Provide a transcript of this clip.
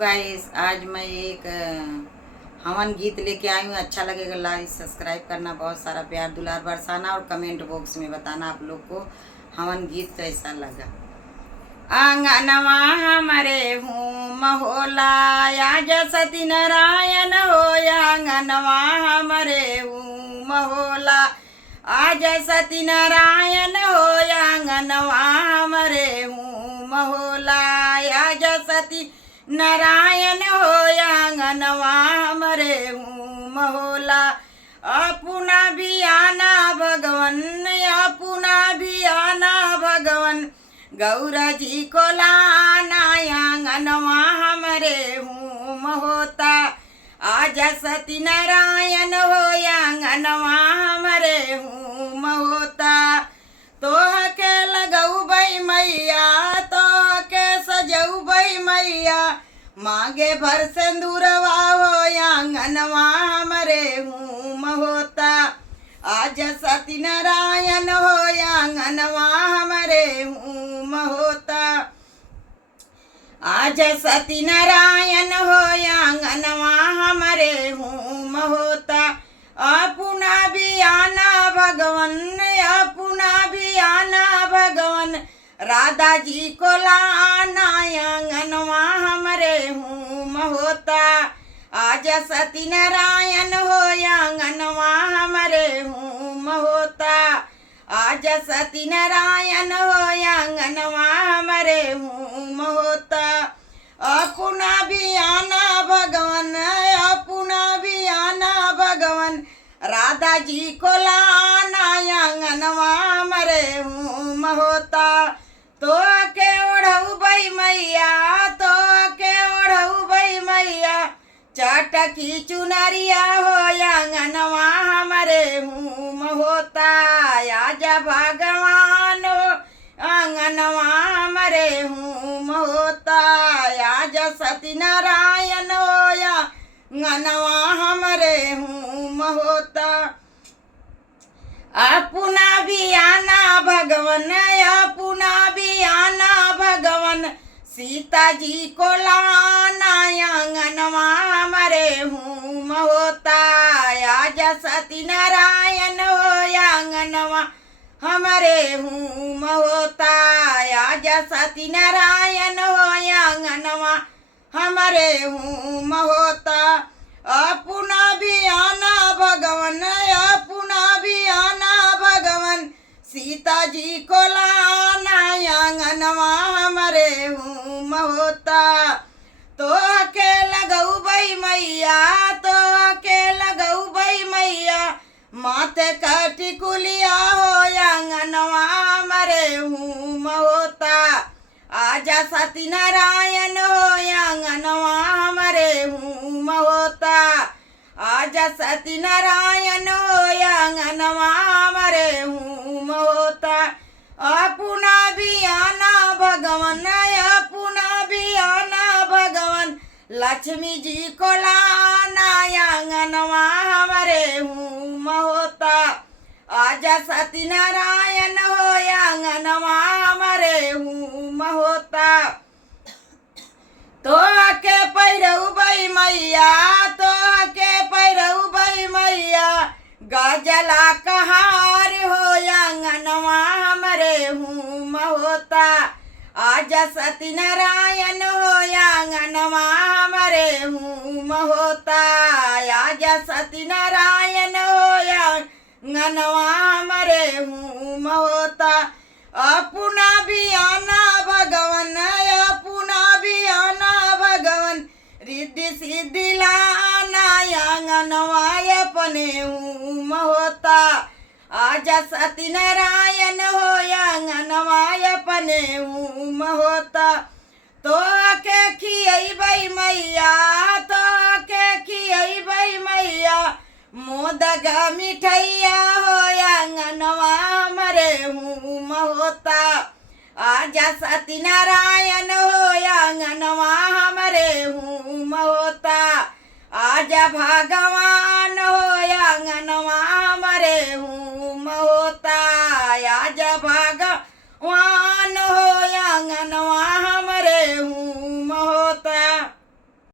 Guys, आज मैं एक हवन गीत लेके आई हूँ। अच्छा लगेगा लाइक सब्सक्राइब करना, बहुत सारा प्यार दुलार बरसाना और कमेंट बॉक्स में बताना आप लोग को हवन गीत कैसा लगा। आंगनवा हमारे हूँ महोला आज सती नारायण हो, आंगनवा हमारे हूँ महोला आज सती नारायण हो, आंगनवा हमारे हूँ महोला आज सती नारायण हो, आंगनवा हमारे हूँ महोला। अपना भी आना भगवन, अपना भी आना भगवन, गौरा जी को लाना आंगनवा हमारे हूँ महोता आज सती नारायण हो, आंगनवा हमारे हूँ महोता। तो के लगऊ बई मैया, तो के सजऊ बई मैया, मांगे भर सिंदूरवा हो, आंगनवा हमारे हूँ महोता आज सती नारायण हो, आंगनवा हमारे हूँ महोता आज सती नारायण हो, आंगनवा हमारे हूँ महोता। अपना भी आना भगवन, अपना भी आना भगवन, राधा जी को लाना आंगनवा हमारे हूँ महोता आज सती नारायण हो, आंगनवा हमारे हूँ महोता आज सती नारायण हो, आंगनवा हमारे हूँ महोता। अपना भी आना भगवन, अपना भी आना भगवन, राधा जी को लाना आंगनवा हमारे हूँ महोता। तो के ओढ़ऊ बई मैया, तो के ओढ़ऊ बई मैया, चटकी चुनरिया हो, आंगनवा हमारे हूँ महोता आज भगवान हो, आंगनवा हमारे हूँ महोता आज सती नारायण हो, आंगनवा हमारे हूँ महोता। अपना भी आना भगवन, अपना भी आना भगवन, सीता जी को लाना आंगनवा हमारे हूँ महोता आज सती नारायण हो, आंगनवा हमारे हूँ महोता आज सती नारायण हो, आंगनवा हमारे हूँ महोता। अपना भी आना भगवन, अपना भी आना भगवन, सीता जी को लाना आंगनवा हमारे हूँ महोता। तो के लगऊ बई मैया, तो के लगऊ बई मैया, माथे काटी कुलिया हो, आंगनवा हमारे हूँ महोता आज सती नारायण हो, आंगनवा हमारे हूँ महोता आज सती नारायण हो, आंगनवा हमारे हूँ महोता। अपना भी आना भगवन, अपना भी आना भगवन, लक्ष्मी जी को लाना आंगनवा हमारे हूँ महोता आज सती नारायण हो, आंगनवा हमारे हूँ महोता। तो के पैरऊ बई मैया, तो के पैरऊ बई मैया, गजला कहार हो, आंगनवा हमारे हूँ महोता आज सती नारायण हो, आंगनवा हमारे हूँ महोता आज सती नारायण हो, आंगनवा हमारे हूँ महोता। अपना भी आना भगवन, अपना भी आना भगवन, रिद्धि सिद्धि लाना आंगनवा अपने हूँ महोता आज सती नारायण हो, आंगनवा अपने हूँ महोता। तो के खियई बई मैया, तो के खियई बई मैया, मोदक मिठैया हो, आंगनवा हमारे हूँ महोता आज सती नारायण हो, आंगनवा हमारे हूँ महोता आज भगवान